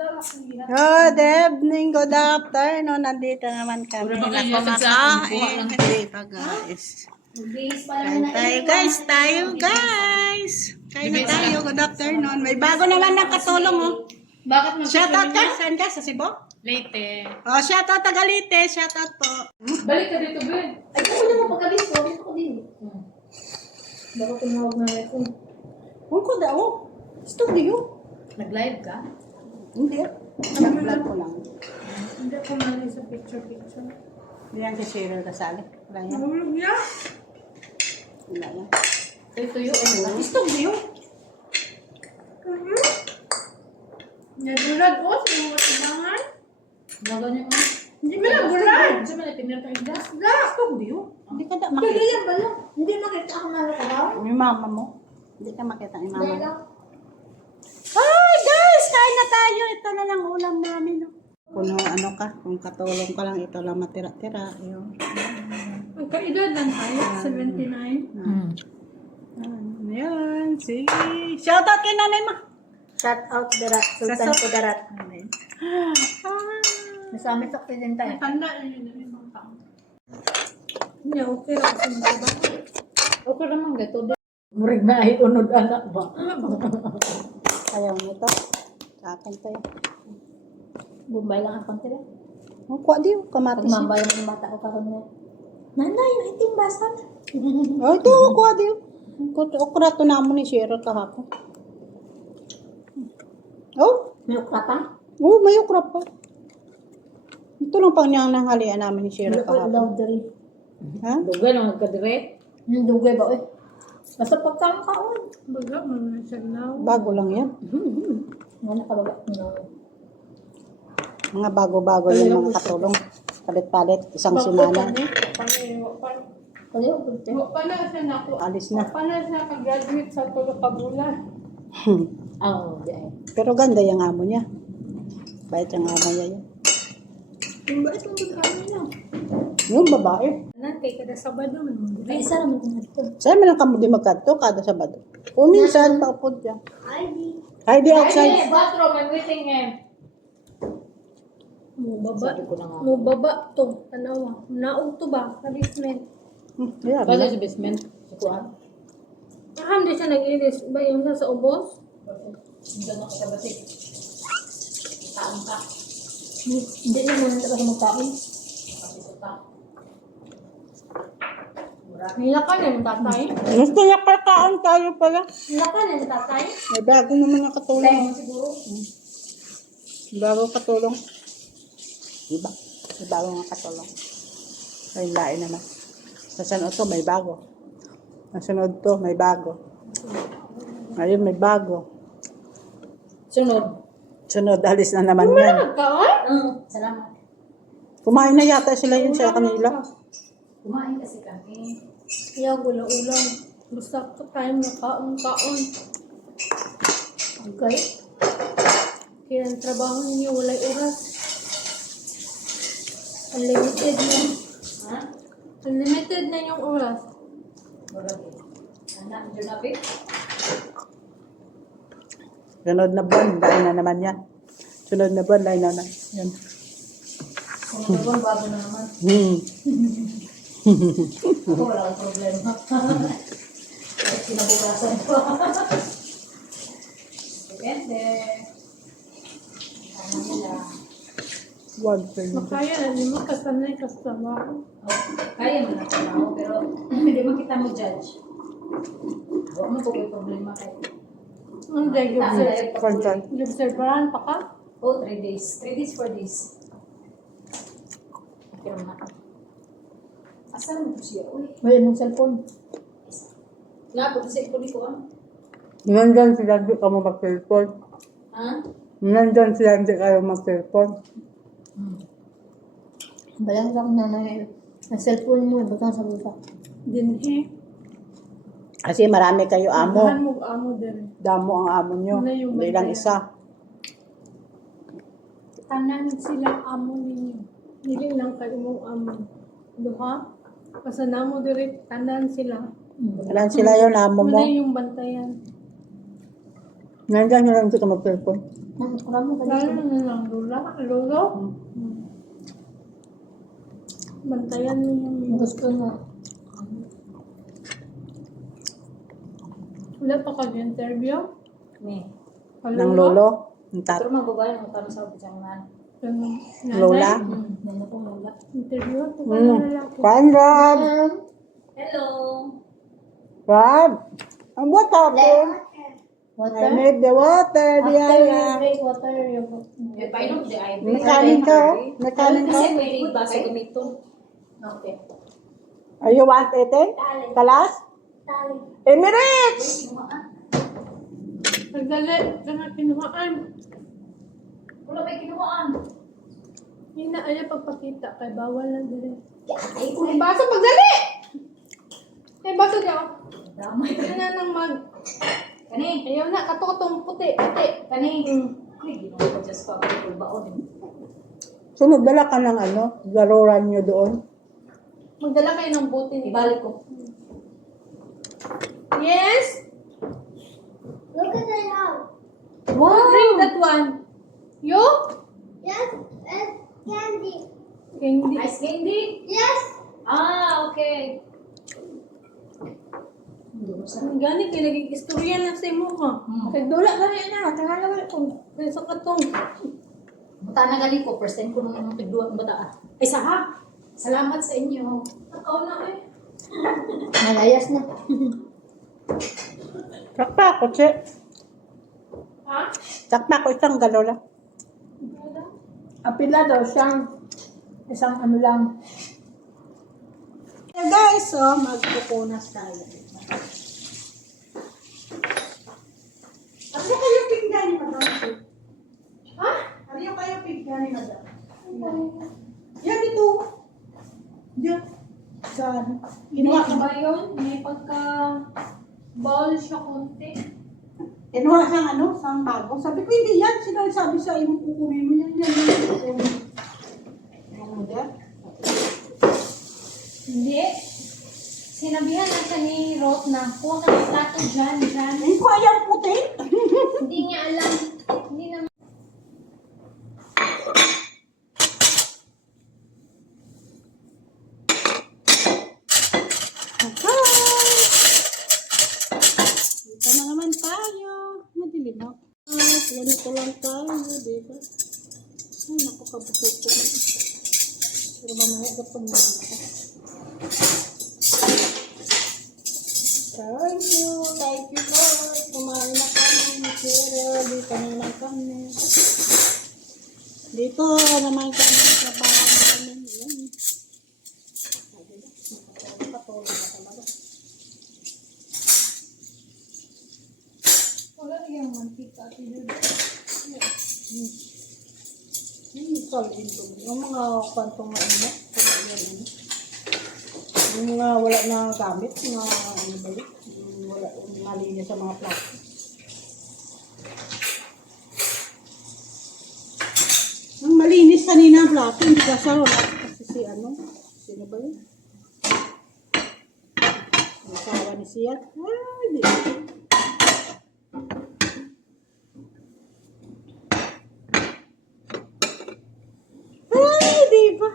Good evening, good afternoon. Nandito naman kami na kumakain. Hindi pa guys. Kain tayo guys, Kain na tayo, good afternoon. May bago naman ng katulong oh. Bakit mo Shoutout ka, saan ka? Sa Cebu? Leyte. Oh, shoutout taga Leyte, shoutout po. Balik ka dito, Ben. Ay, kung ano mo pagkalis ko, dito ko din. Baka tumawag na ito. Huwag ko daw. Studio. Nag-live ka? Hindi. Nag-vlog ko lang. Hindi ako mali sa picture. Hindi yan si Cheryl Casale. Wala yan. Mahulog niya. Wala yan. Ito yung Studio. Nadulag ko sa mga tibangan. Bago niyo mo. Hindi mo nagulag. Sa mga pinir ka isda? Studio. Hindi ka da Kaya makita. yan ba lang? Hindi makita ako nalakaw. Yung mama mo. Hindi ka makita yung mama Dahil mo. lang. Ay, guys! Kain na tayo. Ito na lang ulam namin. No? Kung ano ka, kung katulong ka lang, ito lang matira-tira. Yun. Magkaedad lang tayo, 79. Ayan, si... Shoutout kay nanay mo. Shout out Darat, Sultan Sa- ko Darat. Ah, Masami sa presidente. Tanda yun yung mga tao. Hindi, okay lang kasi ba? Okay naman gato. Murig na ay unod anak ba? ayaw mo to. Sa akin to yun. Bumbay lang ang tila. Ang kuha di, kamatis yun. Pagmambay ng bata ko karon niya. Nanay, yung itim basa na. Oh, ito, kuha di. Okra to na mo ni Cheryl kahapon. Oh, May ukra pa? oh, may okra pa. Ito lang pang niyang nanghalian namin ni Cheryl Wala ko kahapon. ilaw dari. Ha? Dugay lang magkadire. Yung dugay ba, eh? Basta pagkakaon. Baga, mga siya ilaw. Bago lang yan. Mga nakabaga. No. Mga bago-bago yung mga katulong. Palit-palit, isang simana. Kaya, punti. Paano siya na ako? Alis na. Paano siya kag-graduate sa tulo ka bulan? Oo, di ay. Pero ganda yung amo niya. Bait yung amo niya yan. Yung ba itong pagkain na? Yung babae. Kay kada Sabado man. Ay, isa naman ito natin. Saan man lang kamo di magkanto kada Sabado? Kung minsan, paupod siya. Heidi outside. Bathroom, I'm waiting him. Mubaba. Sabi ko na nga. Mubaba to. Tanawa. Naog to ba? Sa basement. Yeah, Basta sa basement. Sa kuwan. Hindi siya nag-iris. Ba yung sa ubos? Hindi na ako sa batik. Taong ka. Hindi naman talaga magkain. Kasi sa ta. Nilakan yung tatay. gusto niya kakaan tayo pala. Nilakan yung tatay. May bago naman ang katulong. Tayo siguro. Bago katulong. Diba? May bago nga katulong. Ay, lain naman. Sa sunod to, may bago. Sa sunod to, may bago. Ayun, may bago. Sunod. Sunod, alis na naman yan. Nagkaon? Salamat. Kumain na yata sila yun sa kanila. Kumain kasi kami. Kaya gula-ulang. Basta time na kaon-kaon. Okay. Kaya ang trabaho ninyo walay oras. Unlimited na. Ha? Unlimited na yung oras. Wala. Anak, dyan na, Vic. Sunod na buwan, lain na naman yan. Sunod na buwan, lain na naman. Yan. Kung ano bago na naman. Ako wala akong problema. Kahit kinabukasan ko. Depende. Ano nila. Wag pa yun. Makaya na, di mo kasanay ka sa trabaho. Oh, kaya mo na trabaho, pero hindi mo kita mo judge. Huwag mo po may problema kayo. Hindi, Contact. observahan pa ka? Oh, 3 days. 3 days, 4 days. Okay na. Asan mo po siya? Uy. May mong cellphone. Nga po, kasi ko ah. Nandyan sila, di ka mo mag-cellphone. Ha? Nandyan sila, di kayo mag-cellphone. Balang lang na ang cellphone mo, ibutang sa busa. Dinhi. Kasi marami kayo amo. Saan mo amo din? Damo ang amo nyo. Ano yung Hindi lang bantayan? isa. Tanan sila amo ninyo. Dili lang kayo mong amo. Duha? Kasana mo diri, tanan sila. Alam sila yun, amo mo. Muna yung bantayan. Nandiyan na lang dito ka mag-telephone. Wala mo Lalo na lang, lolo. Bantayan mo yung Gusto mo. wala pa kag-interview. Ni. Ng lolo. Ng Pero tat. magbabae mo para sa bitang nan. Lola. Nana ko wala. Interview. Ito ka Mm. na lang. Kain, Rob. Hello. Rob. What happened? Water? I need the water, After you Diana. drink water, you painom di ay. Nakanin ka, oh. Nakanin ka. Kasi may basa gamiton. Okay. Are you want eating? Kalas? Emirates! Nagdali. Ito na kinuhaan. Wala may kinuhaan. Hindi na ayaw pagpakita. Kaya bawal na dali. Ay, May baso pagdali! May baso diyan. damay. Ito na nang mag... Kani, Ayaw na. Katokotong puti. Puti. kani. Ay, ginawa ko just pa ako baon. So, nagdala ka ng garuran nyo doon? Magdala kayo ng buti ni Ibalik ko. Yes! Look at the house. Wow! Drink that one. You? Yes, it's candy. Hindi. Ice candy? Yes. Ah, okay. Ang gani kay naging istorya na sa imo ha. Kay dula na rin na. Tangala wala ko. Kaya sa katong. Bata na gali ko. First time ko nung tigduwa ng bata. Ay, saha. Salamat sa inyo. Ikaw na eh. Nalayas na. Sakpa ako, che. Ha? Sakpa ako isang galola. Apila daw siyang isang ano lang. Yeah, guys, so, magpupunas tayo. Ano kayo pinggan ni Madam? Ha? Ano kayo pinggan ni Madam? Yan ito. Diyan. Saan? Kinuha ka ba? ba yun? May pagka ball siya konti. Kinuha siyang siyang bago. Sabi ko, hindi yan. Sinasabi sa iyo, kukunin mo yan. Ano dyan? Hindi. Sinabihan na siya ni Roth na kuha ka ng plato dyan. Hindi ko ayaw puti. Hindi niya alam. Hindi naman. Dito na naman tayo. Madilim na. Ganito lang tayo, diba? Ay, naku, kabusog ko na. Pero mamaya kapag nalito. Thank you, Lord. Kumain na kami. Pero dito na naman kami. Dito naman kami sa bahay namin. Yan. Patulog na talaga. Wala yung mantika. Yung mga kwantong mainit, yung mga wala na gamit, mga ano ba yun? Yung wala, malinis sa mga plastic. Ang malinis kanina ang plato, hindi kasi wala kasi sino ba yun? Ang asawa ni Siya. Ay, di. Ay, di ba?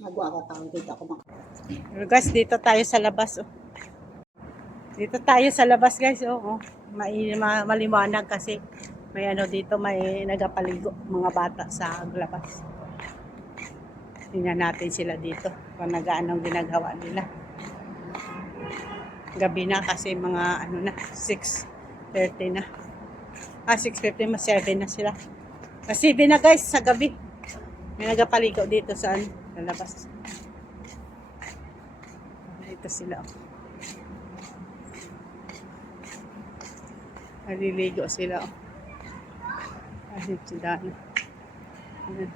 Nagwa ako kang dito ako mak. Guys, dito tayo sa labas. Oh. Dito tayo sa labas, guys. Oh. Maliwanag kasi may dito, may nagapaligo mga bata sa labas. Tingnan natin sila dito kung anong ginagawa nila. Gabi na kasi mga na 6:30 na. 6:50 mas 7 na sila. Kasi 7 na guys sa gabi. May nagapaligo dito saan? Sa labas. Dito sila. Naliligo sila. Ayun si Dana. Ayan.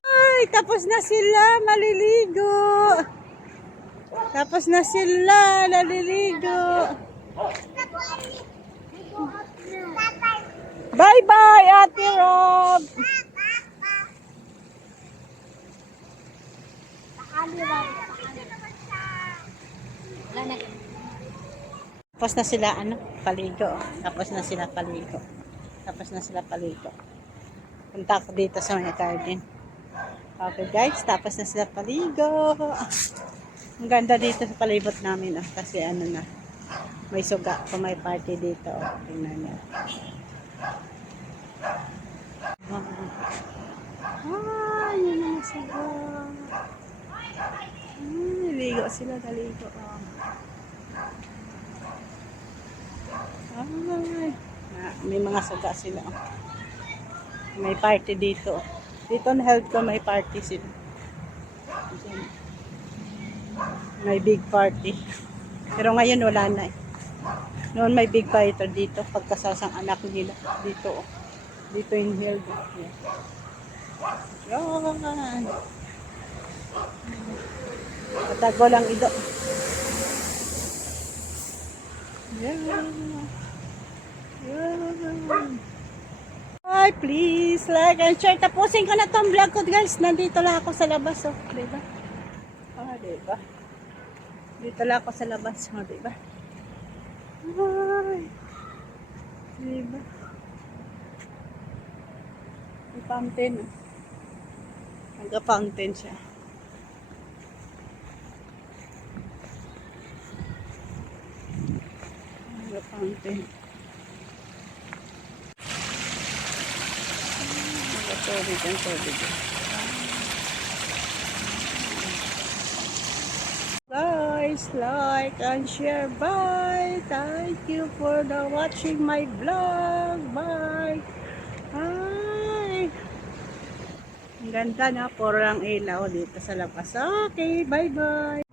Ay, tapos na sila maliligo. Tapos na sila naliligo. Bye-bye, Ate Rob. Tapos na sila paligo. Tapos na sila paligo. Tapos na sila paligo. Punta ako dito sa mga garden. Okay guys, tapos na sila paligo. Ang ganda dito sa palibot namin kasi na. May suga kung may party dito. Tingnan niyo. Yun ang suga. Ligo sila, naligo. Ay, may mga suga sila. May party dito. Dito na health ko may party sila. May big party. Pero ngayon wala na eh. Noon may big party dito pagkasasang anak nila. Dito. Dito yung health. Yan. Matago lang ito. Yan. Hi, please like and share. Tapusin ko na tong vlog ko guys. Nandito lang ako sa labas. Oh. Diba? Diba? Dito lang ako sa labas. Oh, diba? Ay. Diba? May fountain. Nagka-fountain siya. Nagka-fountain. Tubig ang tubig. Guys, like and share. Bye. Thank you for watching my vlog. Bye. Bye. Ang ganda na. Puro lang ilaw dito sa labas. Okay, bye-bye.